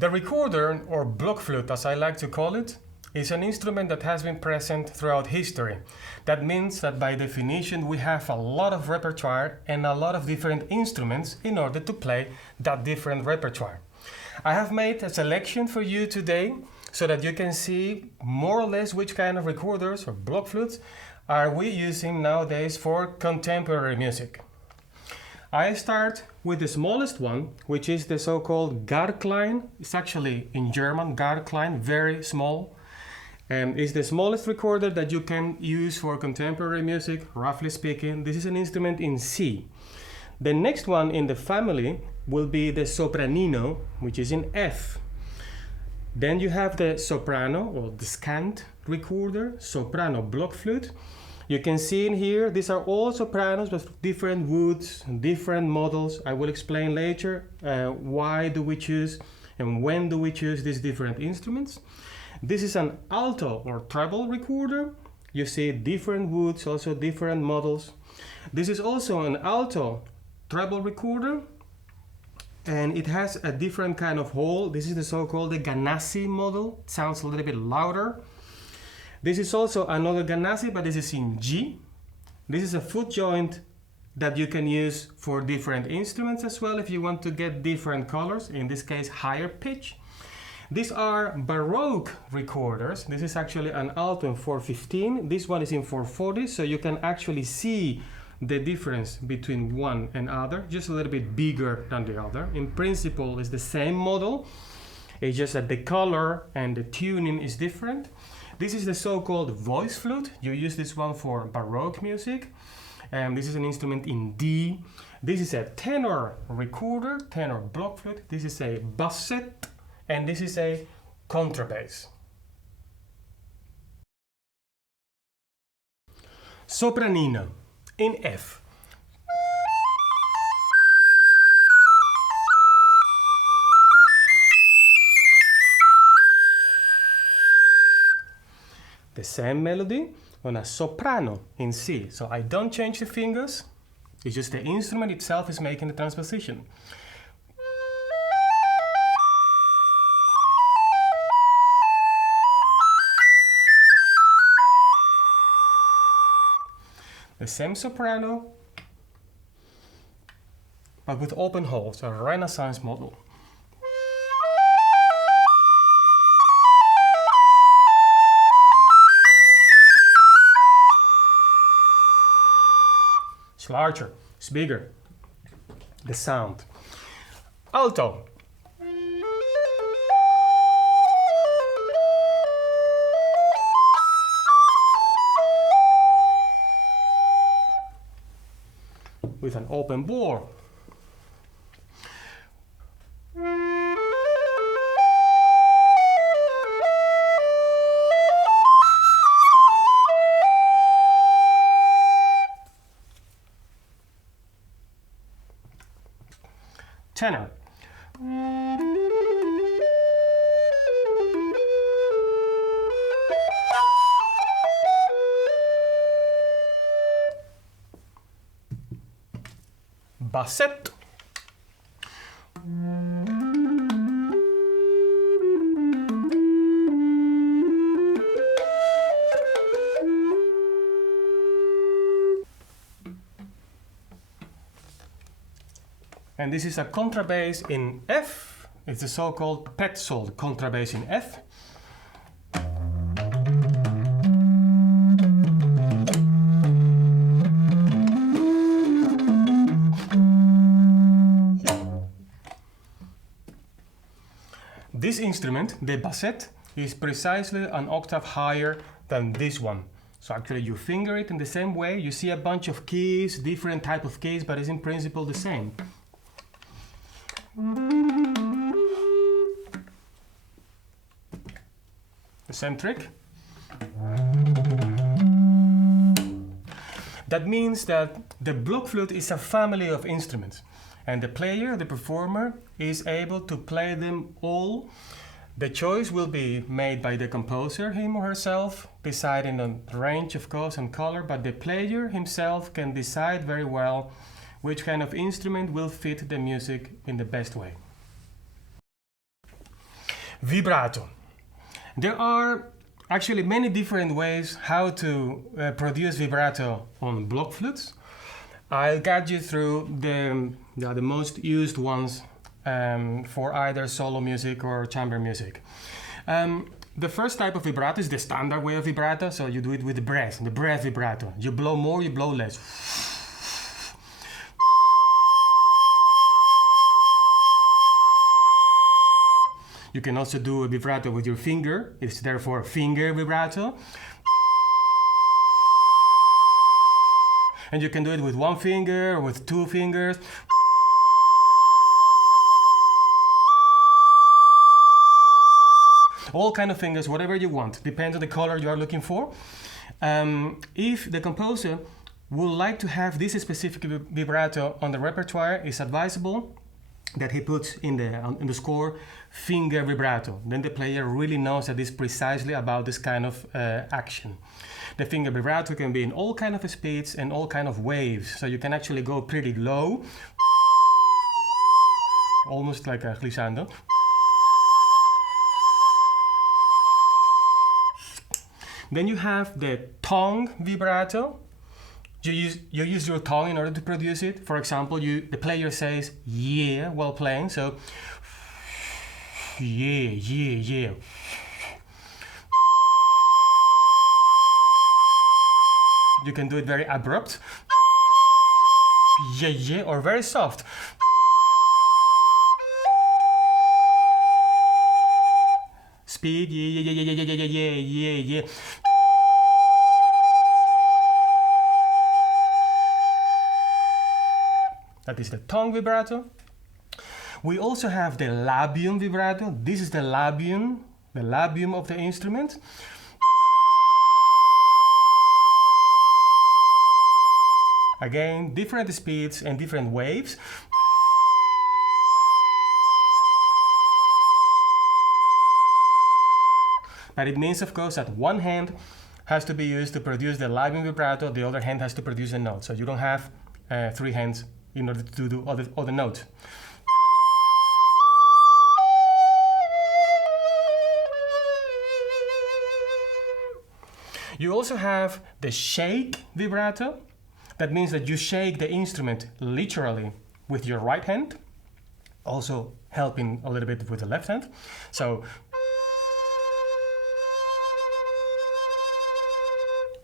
The recorder, or blockflute as I like to call it, is an instrument that has been present throughout history. That means that by definition we have a lot of repertoire and a lot of different instruments in order to play that different repertoire. I have made a selection for you today so that you can see more or less which kind of recorders or blockflutes are we using nowadays for contemporary music. I start with the smallest one, which is the so-called Garklein. It's actually in German, Garklein, very small. It's the smallest recorder that you can use for contemporary music, roughly speaking. This is an instrument in C. The next one in the family will be the Sopranino, which is in F. Then you have the soprano, or the scant recorder, soprano blockflute. You can see in here, these are all sopranos with different woods, different models. I will explain later why do we choose and when do we choose these different instruments. This is an alto or treble recorder. You see different woods, also different models. This is also an alto treble recorder, and it has a different kind of hole. This is the so-called Ganassi model. It sounds a little bit louder. This is also another Ganassi, but this is in G. This is a foot joint that you can use for different instruments as well if you want to get different colors, in this case higher pitch. These are Baroque recorders. This is actually an alto in 415. This one is in 440, so you can actually see the difference between one and other, just a little bit bigger than the other. In principle, it's the same model. It's just that the color and the tuning is different. This is the so-called voice flute. You use this one for Baroque music. This is an instrument in D. This is a tenor recorder, tenor blockflute. This is a bassette, and this is a contrabass. Sopranino in F. The same melody on a soprano in C. So I don't change the fingers, it's just the instrument itself is making the transposition. The same soprano, but with open holes, a Renaissance model. It's larger, it's bigger, the sound. Alto. With an open bore. Tenor. Bassette. And this is a contrabass in F. It's the so-called Paetzold contrabass in F. This instrument, the bassette, is precisely an octave higher than this one. So actually you finger it in the same way. You see a bunch of keys, different type of keys, but it's in principle the same. The same trick. That means that the blockflute is a family of instruments, and the player, the performer, is able to play them all. The choice will be made by the composer, him or herself, deciding on range of course and color, but the player himself can decide very well which kind of instrument will fit the music in the best way. Vibrato. There are actually many different ways how to produce vibrato on block flutes. I'll guide you through the most used ones for either solo music or chamber music. The first type of vibrato is the standard way of vibrato, so you do it with the breath vibrato. You blow more, you blow less. You can also do a vibrato with your finger, it's therefore finger vibrato. And you can do it with one finger or with two fingers. All kind of fingers, whatever you want, depends on the color you are looking for. If the composer would like to have this specific vibrato on the repertoire, it's advisable that he puts in the score finger vibrato. Then the player really knows that it's precisely about this kind of action. The finger vibrato can be in all kind of speeds and all kind of waves, so you can actually go pretty low, almost like a glissando. Then you have the tongue vibrato. You use your tongue in order to produce it. For example, the player says yeah while playing, so yeah, yeah, yeah. You can do it very abrupt, yeah, yeah, or very soft. Speed, yeah, yeah, yeah, yeah, yeah, yeah, yeah, yeah, yeah. That is the tongue vibrato. We also have the labium vibrato. This is the labium of the instrument. Again, different speeds and different waves. But it means, of course, that one hand has to be used to produce the labium vibrato, the other hand has to produce a note. So you don't have three hands in order to do other notes. You also have the shake vibrato. That means that you shake the instrument literally with your right hand, also helping a little bit with the left hand. So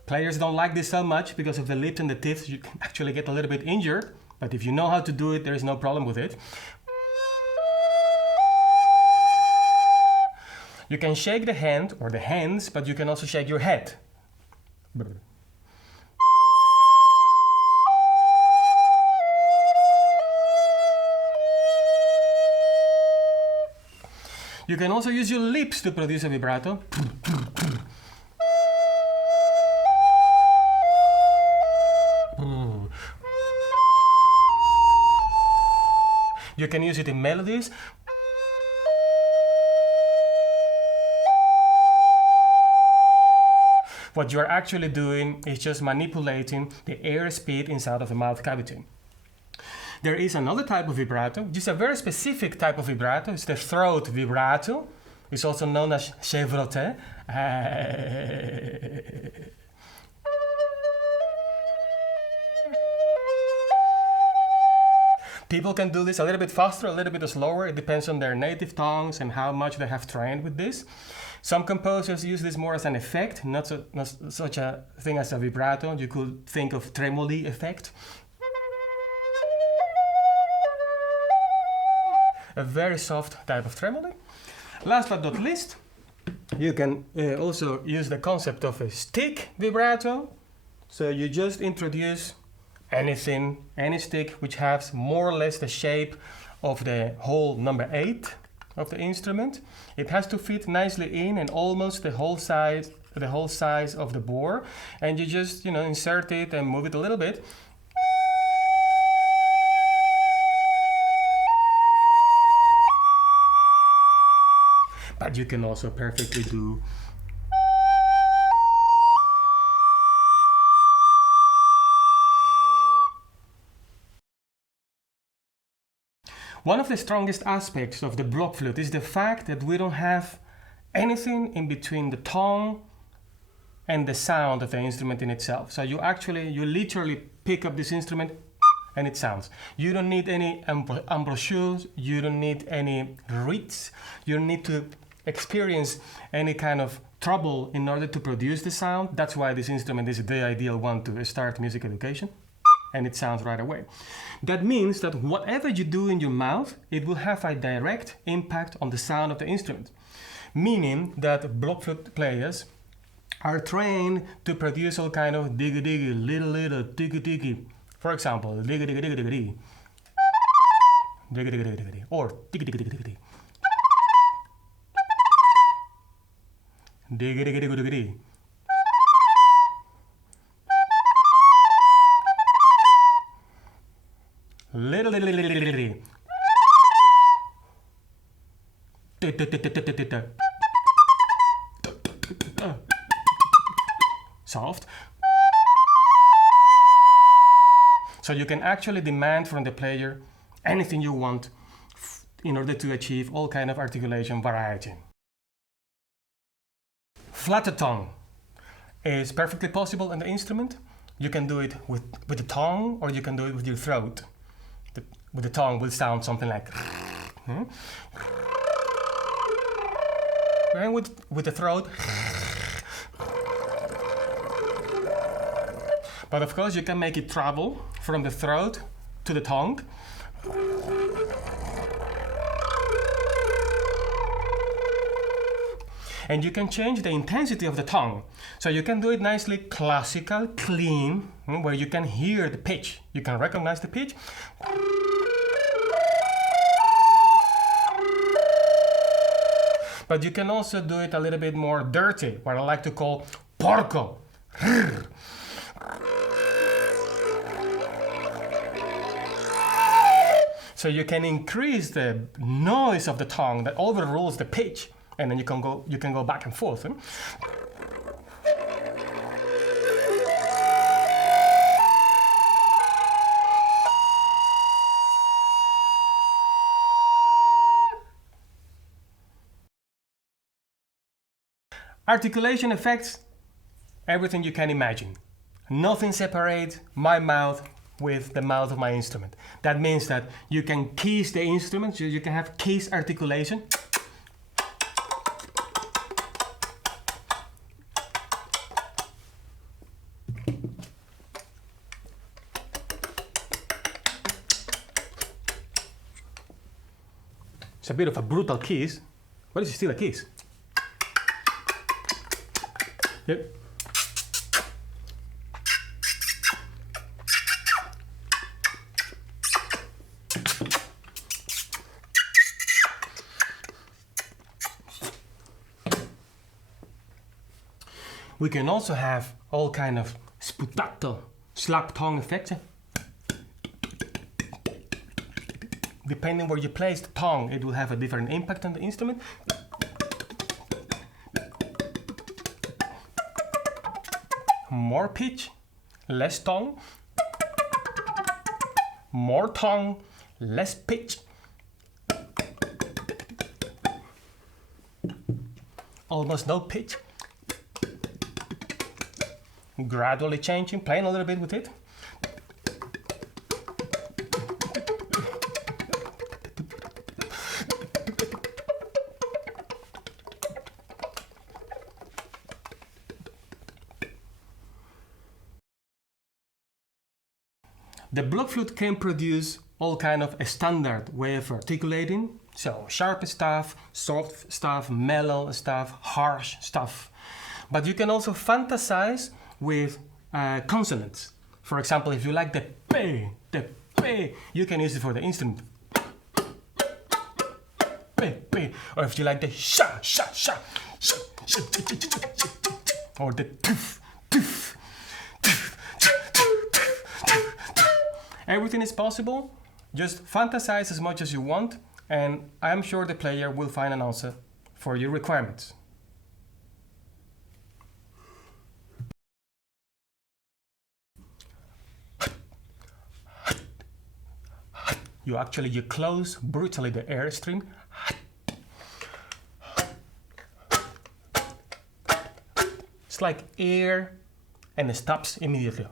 players don't like this so much because of the lips and the teeth. You can actually get a little bit injured, but if you know how to do it, there is no problem with it. You can shake the hand or the hands, but you can also shake your head. You can also use your lips to produce a vibrato. You can use it in melodies. What you're actually doing is just manipulating the air speed inside of the mouth cavity. There is another type of vibrato, which is a very specific type of vibrato. It's the throat vibrato. It's also known as chevroter. People can do this a little bit faster, a little bit slower. It depends on their native tongues and how much they have trained with this. Some composers use this more as an effect, not such a thing as a vibrato. You could think of tremoli effect. A very soft type of tremolo. Last but not least, you can also use the concept of a stick vibrato. So you just introduce anything, any stick which has more or less the shape of the hole number 8 of the instrument. It has to fit nicely in and almost the whole size of the bore, and you just insert it and move it a little bit. But you can also perfectly do One of the strongest aspects of the blockflute is the fact that we don't have anything in between the tongue and the sound of the instrument in itself. So you literally pick up this instrument and it sounds. You don't need any embouchures, you don't need any reeds, you don't need to experience any kind of trouble in order to produce the sound. That's why this instrument is the ideal one to start music education, and it sounds right away. That means that whatever you do in your mouth, it will have a direct impact on the sound of the instrument. Meaning that blockflute players are trained to produce all kind of diggy diggy, little diggy diggy. For example, diggy diggy diggy diggy diggy diggy diggy diggy, or diggy diggy diggy diggy diggy diggy diggy diggy diggy. Little soft. So you can actually demand from the player anything you want in order to achieve all kind of articulation variety. Flatter tongue is perfectly possible in the instrument. You can do it with the tongue, or you can do it with your throat. With the tongue will sound something like and with the throat. But of course you can make it travel from the throat to the tongue. And you can change the intensity of the tongue. So you can do it nicely classical, clean, where you can hear the pitch. You can recognize the pitch. But you can also do it a little bit more dirty, what I like to call porco. So you can increase the noise of the tongue that overrules the pitch, and then you can go back and forth. Articulation effects, everything you can imagine. Nothing separates my mouth with the mouth of my instrument. That means that you can kiss the instrument, so you can have kiss articulation. It's a bit of a brutal kiss, but it's still a kiss. Yep. We can also have all kind of sputato, slap tongue effects. Depending where you place the tongue, it will have a different impact on the instrument. More pitch, less tongue. More tongue, less pitch. Almost no pitch. Gradually changing, playing a little bit with it. The blockflute can produce all kind of a standard way of articulating. So sharp stuff, soft stuff, mellow stuff, harsh stuff. But you can also fantasize with consonants. For example, if you like the P, you can use it for the instrument. P. Or if you like the sha, or the toof. Everything is possible. Just fantasize as much as you want, and I'm sure the player will find an answer for your requirements. you close brutally the airstream. It's like air, and it stops immediately.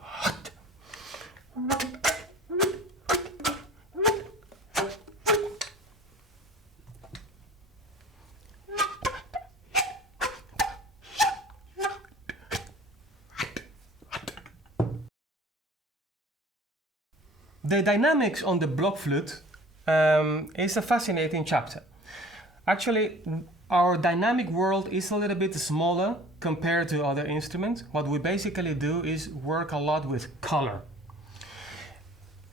The dynamics on the blockflute is a fascinating chapter. Actually, our dynamic world is a little bit smaller compared to other instruments. What we basically do is work a lot with color.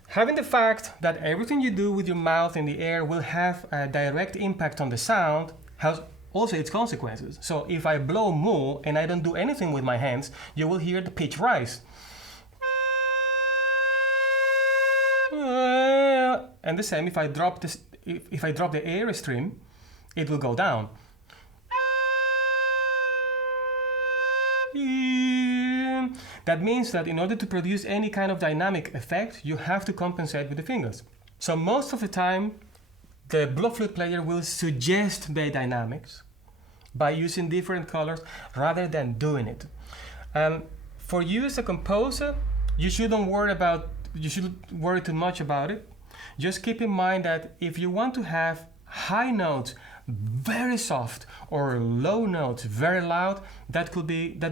Having the fact that everything you do with your mouth in the air will have a direct impact on the sound has also its consequences. So if I blow more and I don't do anything with my hands, you will hear the pitch rise. And the same if I drop the airstream, it will go down. That means that in order to produce any kind of dynamic effect, you have to compensate with the fingers. So most of the time, the blockflute player will suggest the dynamics by using different colors rather than doing it. For you as a composer, you shouldn't worry too much about it. Just keep in mind that if you want to have high notes very soft or low notes very loud, that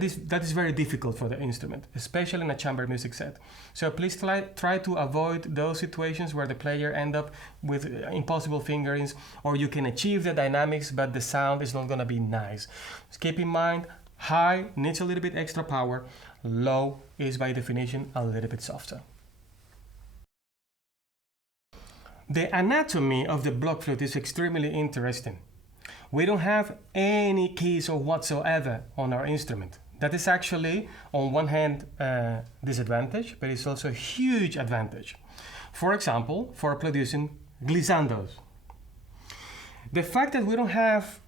is very difficult for the instrument, especially in a chamber music set. So please try to avoid those situations where the player ends up with impossible fingerings, or you can achieve the dynamics but the sound is not going to be nice. Just keep in mind, high needs a little bit extra power, low is by definition a little bit softer. The anatomy of the blockflute is extremely interesting. We don't have any keys or whatsoever on our instrument. That is actually, on one hand, a disadvantage, but it's also a huge advantage. For example, for producing glissandos. The fact that we don't have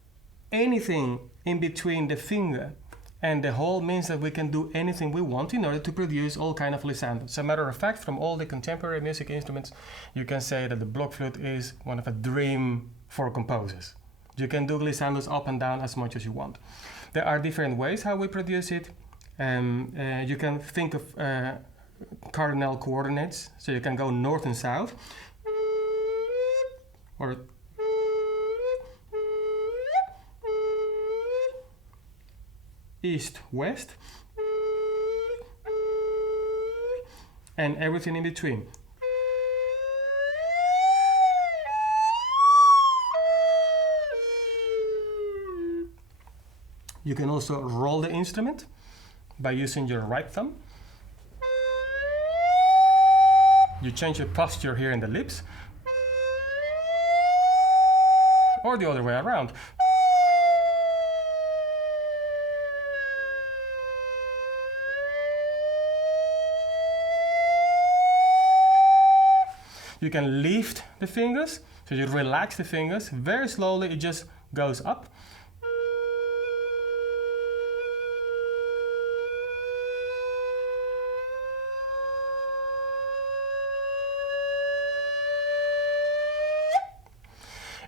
anything in between the finger and the hole means that we can do anything we want in order to produce all kind of glissandos. As a matter of fact, from all the contemporary music instruments, you can say that the blockflute is one of a dream for composers. You can do glissandos up and down as much as you want. There are different ways how we produce it. You can think of cardinal coordinates, so you can go north and south, or east, west, and everything in between. You can also roll the instrument by using your right thumb. You change your posture here in the lips, or the other way around. You can lift the fingers, so you relax the fingers. Very slowly, it just goes up.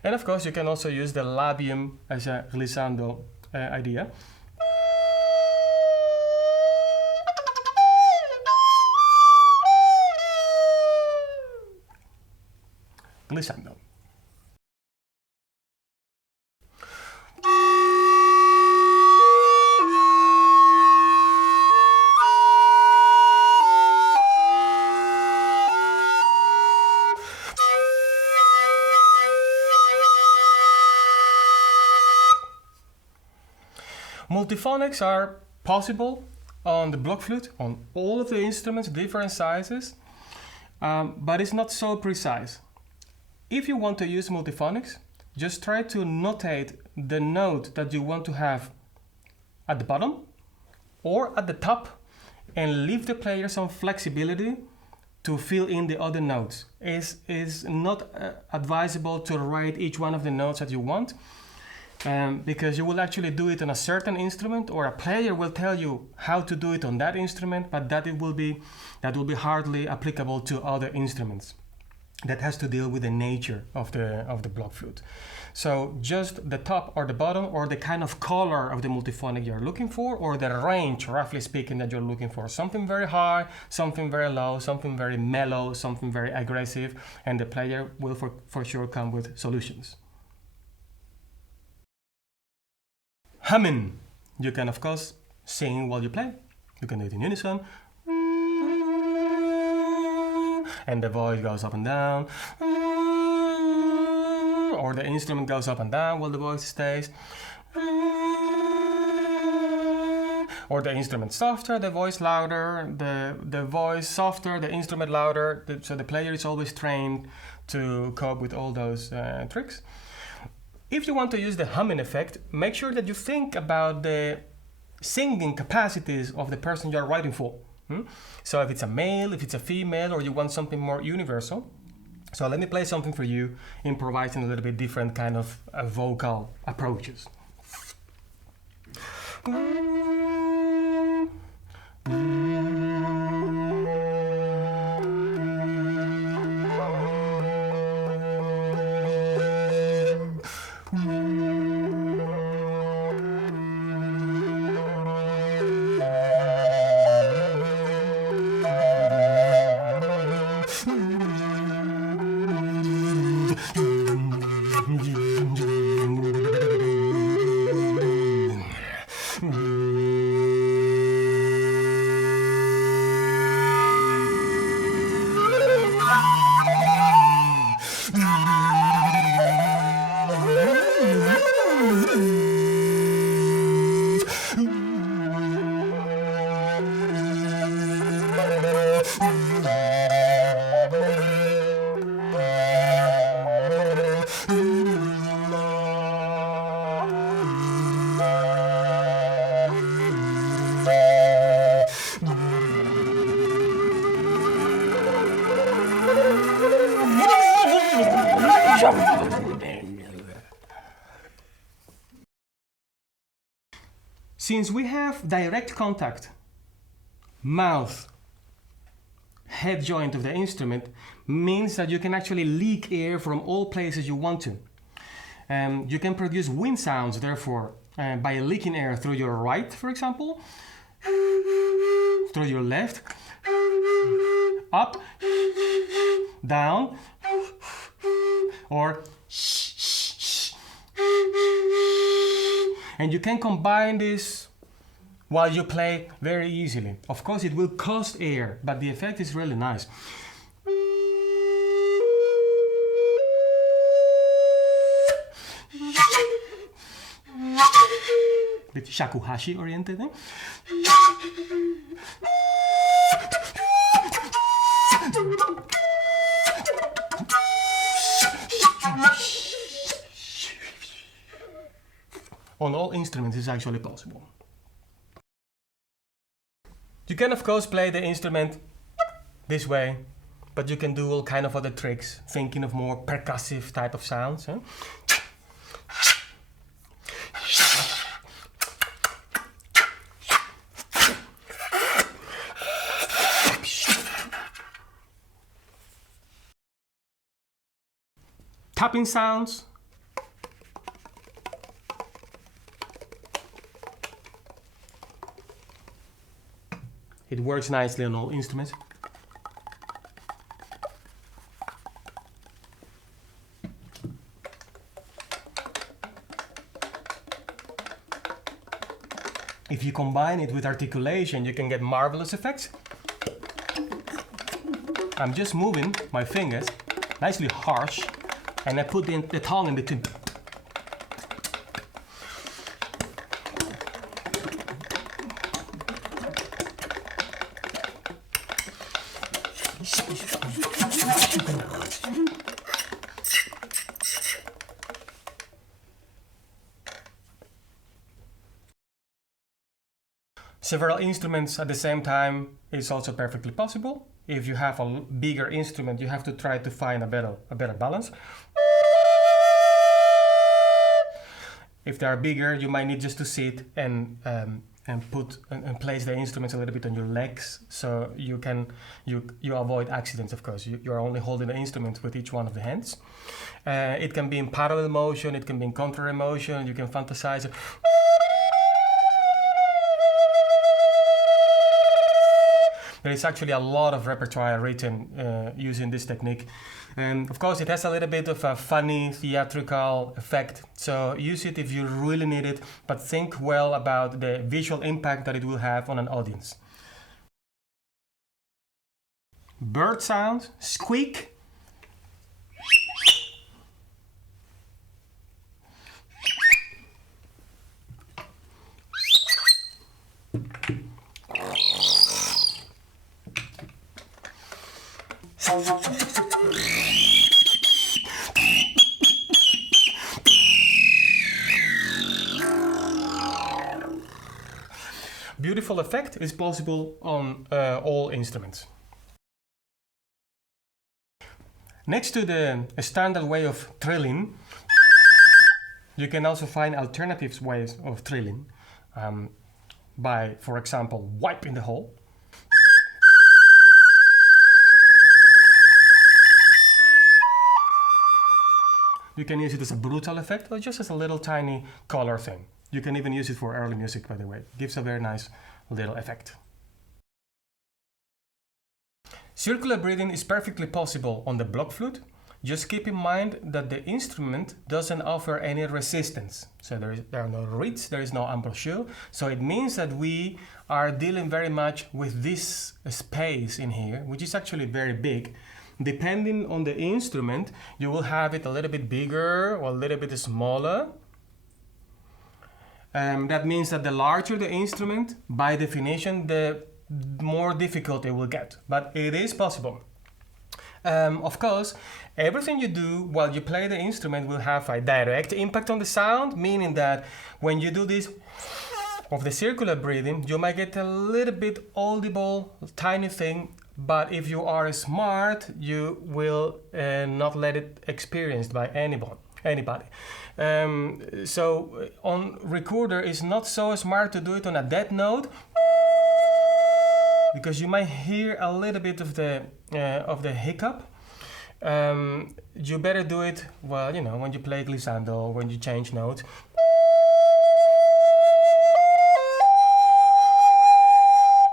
And of course, you can also use the labium as a glissando idea. Glissando. Multiphonics are possible on the blockflute, on all of the instruments, different sizes, but it's not so precise. If you want to use multiphonics, just try to notate the note that you want to have at the bottom or at the top, and leave the player some flexibility to fill in the other notes. It's not advisable to write each one of the notes that you want, because you will actually do it on a certain instrument, or a player will tell you how to do it on that instrument, but that will be hardly applicable to other instruments. that has to deal with the nature of the blockflute. So just the top or the bottom, or the kind of color of the multiphonic you're looking for, or the range, roughly speaking, that you're looking for. Something very high, something very low, something very mellow, something very aggressive, and the player will for sure come with solutions. Humming. You can, of course, sing while you play. You can do it in unison. And the voice goes up and down. Or the instrument goes up and down while the voice stays. Or the instrument softer, the voice louder, the voice softer, the instrument louder. So the player is always trained to cope with all those tricks. If you want to use the humming effect, make sure that you think about the singing capacities of the person you're writing for. So if it's a male, if it's a female, or you want something more universal. So let me play something for you, improvising a little bit different kind of vocal approaches. Since we have direct contact, mouth, head joint of the instrument means that you can actually leak air from all places you want to. You can produce wind sounds, therefore, by leaking air through your right, for example, through your left, up, down, or and you can combine this while you play very easily. Of course, it will cost air, but the effect is really nice. Bit shakuhachi oriented, eh? On all instruments is actually possible. You can of course play the instrument this way, but you can do all kind of other tricks, thinking of more percussive type of sounds. Eh? Tapping sounds. It works nicely on all instruments. If you combine it with articulation, you can get marvelous effects. I'm just moving my fingers, nicely harsh, and I put the tongue in between. Several instruments at the same time is also perfectly possible. If you have a bigger instrument, you have to try to find a better balance. If they are bigger, you might need just to sit and and put and place the instruments a little bit on your legs, so you avoid accidents. Of course, you are only holding the instrument with each one of the hands. It can be in parallel motion, it can be in contrary motion. You can fantasize. There is actually a lot of repertoire written using this technique. And of course, it has a little bit of a funny theatrical effect. So use it if you really need it, but think well about the visual impact that it will have on an audience. Bird sound, squeak. Beautiful effect is possible on all instruments. Next to the standard way of trilling, you can also find alternative ways of trilling by, for example, wiping the hole. You can use it as a brutal effect or just as a little tiny color thing. You can even use it for early music, by the way. It gives a very nice little effect. Circular breathing is perfectly possible on the blockflute. Just keep in mind that the instrument doesn't offer any resistance. So there are no reeds, there is no embouchure. So it means that we are dealing very much with this space in here, which is actually very big. Depending on the instrument, you will have it a little bit bigger or a little bit smaller. That means that the larger the instrument, by definition, the more difficult it will get. But it is possible. Of course, everything you do while you play the instrument will have a direct impact on the sound, meaning that when you do this of the circular breathing, you might get a little bit audible, tiny thing. But if you are smart, you will not let it experienced by anybody. So on recorder, it's not so smart to do it on a dead note, because you might hear a little bit of the hiccup. You better do it, well, you know, when you play glissando, when you change notes.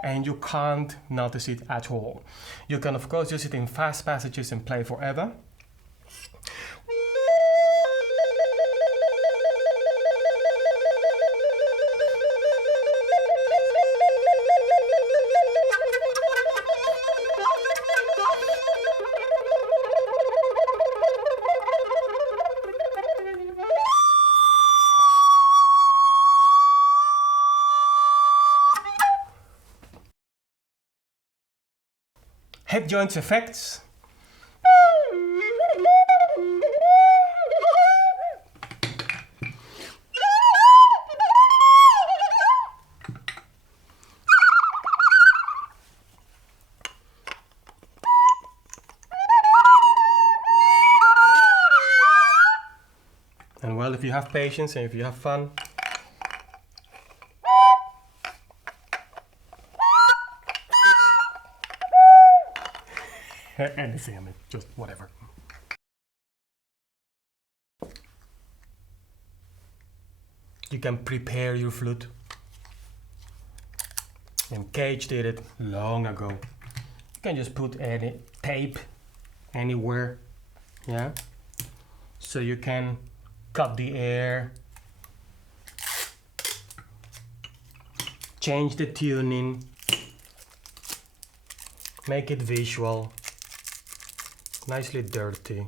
And you can't notice it at all. You can of course use it in fast passages and play forever. Head joints effects. And well, if you have patience and if you have fun, anything, I mean, just whatever. You can prepare your flute. And Cage did it long ago. You can just put any tape anywhere, yeah? So you can cut the air, change the tuning, make it visual. Nicely dirty.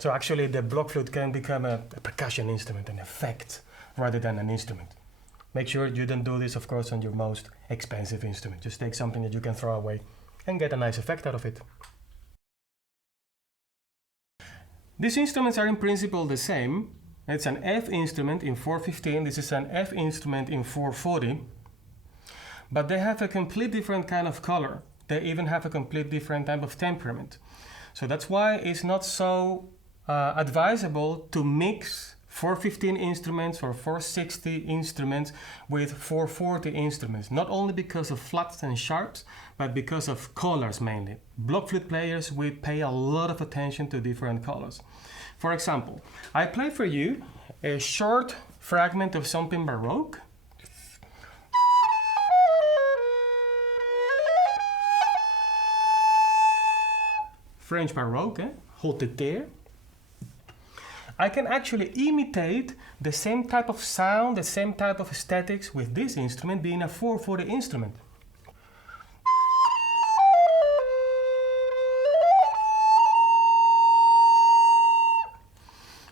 So actually the blockflute can become a percussion instrument, an effect, rather than an instrument. Make sure you don't do this, of course, on your most expensive instrument. Just take something that you can throw away and get a nice effect out of it. These instruments are in principle the same. It's an F instrument in 415. This is an F instrument in 440. but they have a complete different kind of color. They even have a complete different type of temperament. So that's why it's not so advisable to mix 415 instruments or 460 instruments with 440 instruments, not only because of flats and sharps, but because of colors mainly. Blockflute players will pay a lot of attention to different colors. For example, I play for you a short fragment of something Baroque. French Baroque, hold it there. I can actually imitate the same type of sound, the same type of aesthetics with this instrument being a 440 instrument.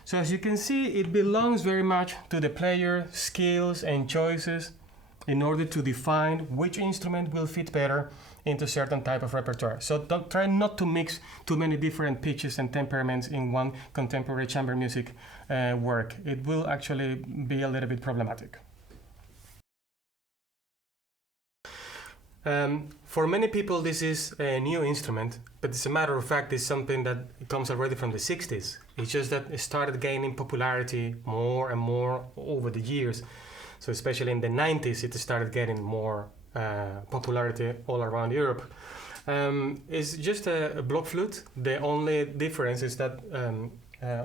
So as you can see, it belongs very much to the player's skills and choices in order to define which instrument will fit better into certain type of repertoire. So don't try not to mix too many different pitches and temperaments in one contemporary chamber music work. It will actually be a little bit problematic. For many people this is a new instrument, but as a matter of fact it's something that comes already from the 60s. It's just that it started gaining popularity more and more over the years. So especially in the 90s it started getting more popularity all around Europe. It's just a blockflute. The only difference is that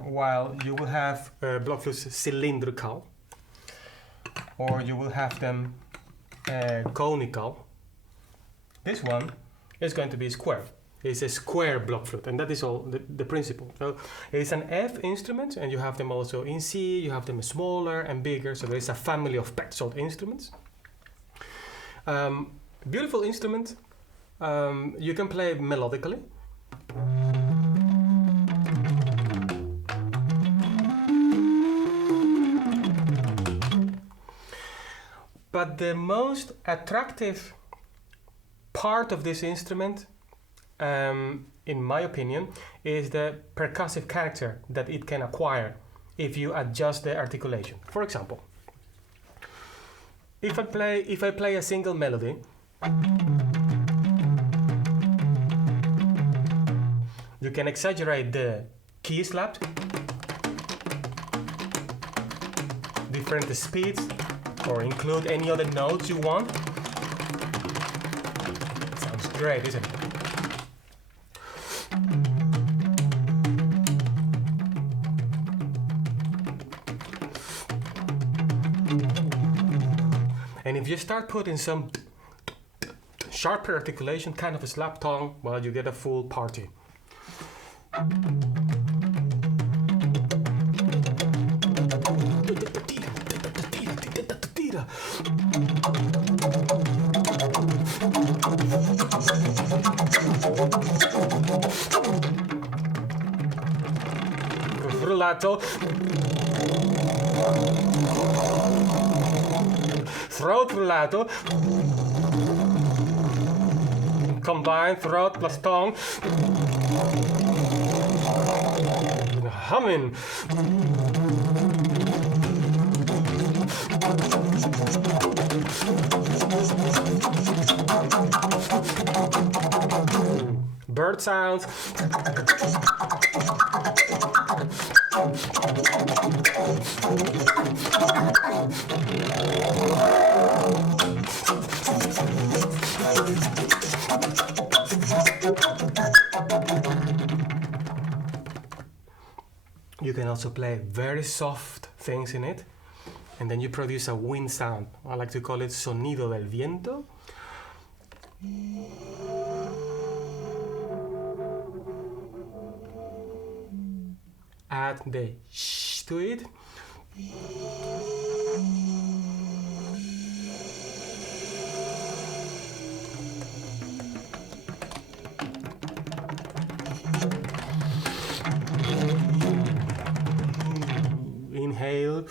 while you will have blockflutes cylindrical, or you will have them conical, this one is going to be square. It's a square blockflute, and that is all the principle. So it's an F instrument, and you have them also in C, you have them smaller and bigger, so there is a family of Paetzold instruments. Beautiful instrument. You can play melodically. But the most attractive part of this instrument, in my opinion, is the percussive character that it can acquire if you adjust the articulation. For example, if I play a single melody, you can exaggerate the key slaps, different speeds, or include any other notes you want. It sounds great, isn't it? And if you start putting some sharper articulation, kind of a slap tongue, well, you get a full party. Rullato. Throat rullato. Combine throat plus tongue. Humming. Bird sounds. You can also play very soft things in it, and then you produce a wind sound. I like to call it sonido del viento. Add the sh to it. Inhale.